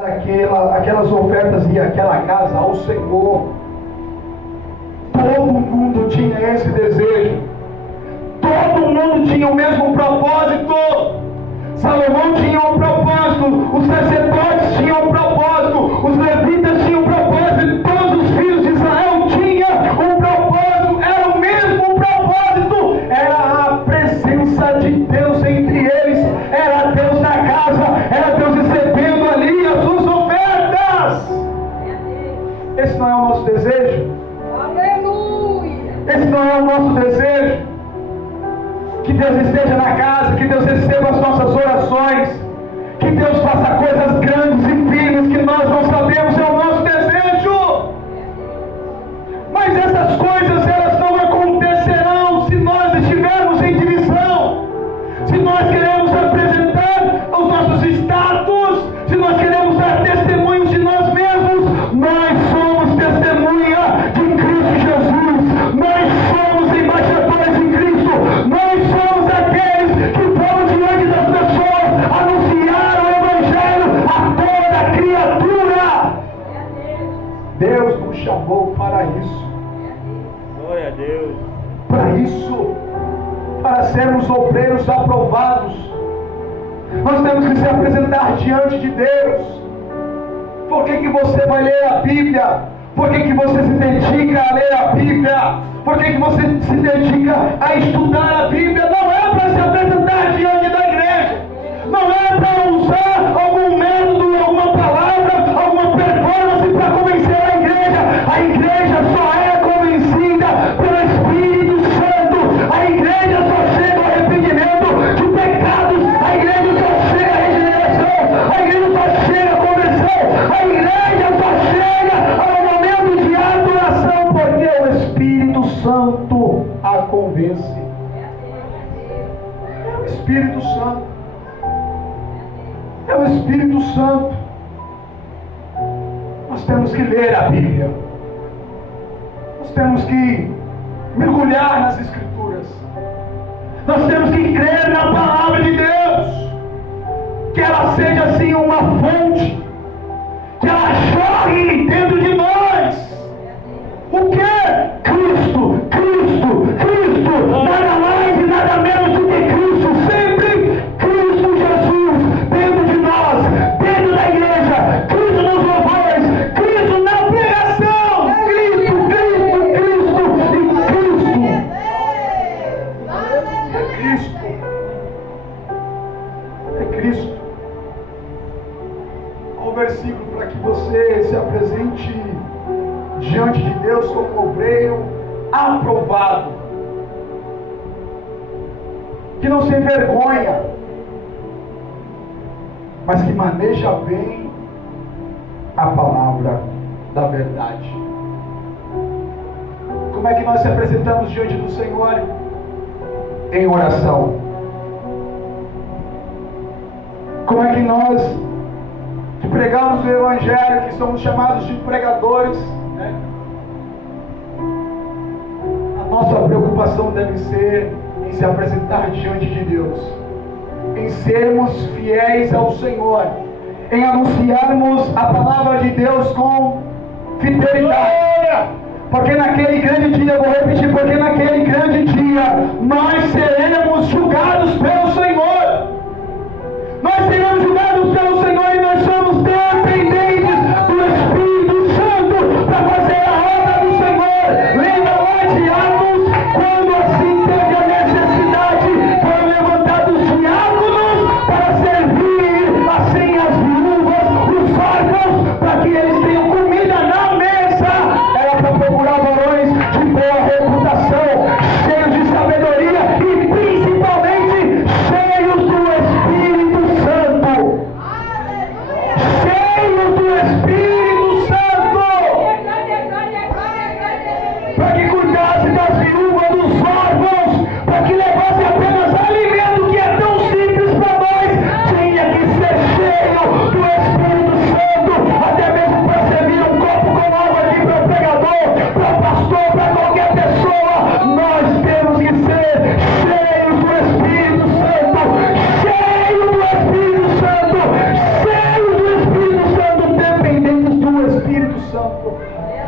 aquelas ofertas e aquela casa ao Senhor. Todo mundo tinha esse desejo. Todo mundo tinha o mesmo propósito. Salomão tinha um propósito, os sacerdotes tinham um propósito, os levitas tinham um propósito, todos os filhos de Israel tinham um propósito, era o mesmo propósito, era a presença de Deus entre eles, era Deus na casa, era Deus recebendo ali as suas ofertas. Esse não é o nosso desejo? Aleluia! Esse não é o nosso desejo? Que Deus esteja na casa, que Deus receba as nossas orações, que Deus faça coisas grandes e firmes que nós não sabemos, é o nosso desejo. Mas essas coisas, elas não acontecerão se nós estivermos em divisão, se nós queremos apresentar os nossos status, se nós queremos dar testemunhos de nós mesmos. Nós somos testemunha de Cristo Jesus, nós somos embaixadores de Cristo, nós somos aqueles que vão diante das pessoas anunciar o Evangelho a toda criatura. Deus nos chamou para isso. Glória a Deus. Para isso, para sermos obreiros aprovados, nós temos que se apresentar diante de Deus. Por que você vai ler a Bíblia? Por que você se dedica a ler a Bíblia? Por que você se dedica a estudar a Bíblia? Não é para se apresentar diante da igreja, não é para usar algum método, alguma palavra, alguma performance para convencer a igreja. A igreja só é convencida pelo Espírito Santo. A igreja só chega ao arrependimento de pecados. A igreja só chega à regeneração. A igreja só chega à conversão. A igreja só chega ao momento de adoração, porque o Espírito Santo a convence. É o Espírito Santo. É o Espírito Santo. Nós temos que ler a Bíblia. Nós temos que mergulhar nas Escrituras. Nós temos que crer na palavra de Deus. Que ela seja assim uma fonte, que ela jorre dentro de nós. O que? Cristo, Cristo, Cristo, nada mais e nada menos do que Cristo, sempre Cristo Jesus dentro de nós, dentro da igreja, Cristo nos louvores, Cristo na pregação, Cristo, Cristo, Cristo e Cristo. É Cristo. É Cristo. Ao versículo para que você se apresente diante de Deus como obreiro aprovado, que não se envergonha, mas que maneja bem a palavra da verdade. Como é que nós se apresentamos diante do Senhor? Em oração. Como é que nós que pregamos o Evangelho, que somos chamados de pregadores, né? A nossa preocupação deve ser em se apresentar diante de Deus, em sermos fiéis ao Senhor, em anunciarmos a palavra de Deus com fidelidade. Porque naquele grande dia, eu vou repetir, porque naquele grande dia nós seremos julgados pelo Senhor. Nós seremos julgados pelo Senhor e nós somos dependentes do Espírito Santo para fazer a obra do Senhor. Lembra lá de Atos, quando assim teve a necessidade, foram levantados diáconos para servir assim as viúvas, os órfãos, para que eles tenham comida na mesa. Era para procurar varões de boa reputação, cheios de sabedoria e principalmente cheios do Espírito Santo. Cheios do Espírito Santo. Para que cuidasse das viúvas, dos órfãos, para que levasse apenas alimento, que é tão simples para nós. Tinha que ser cheio do Espírito Santo, até mesmo para servir um copo com água aqui para o pregador, para o pastor, para qualquer pessoa. Nós temos que ser cheios do Espírito Santo, cheios do Espírito Santo, cheios do Espírito Santo. Senhor.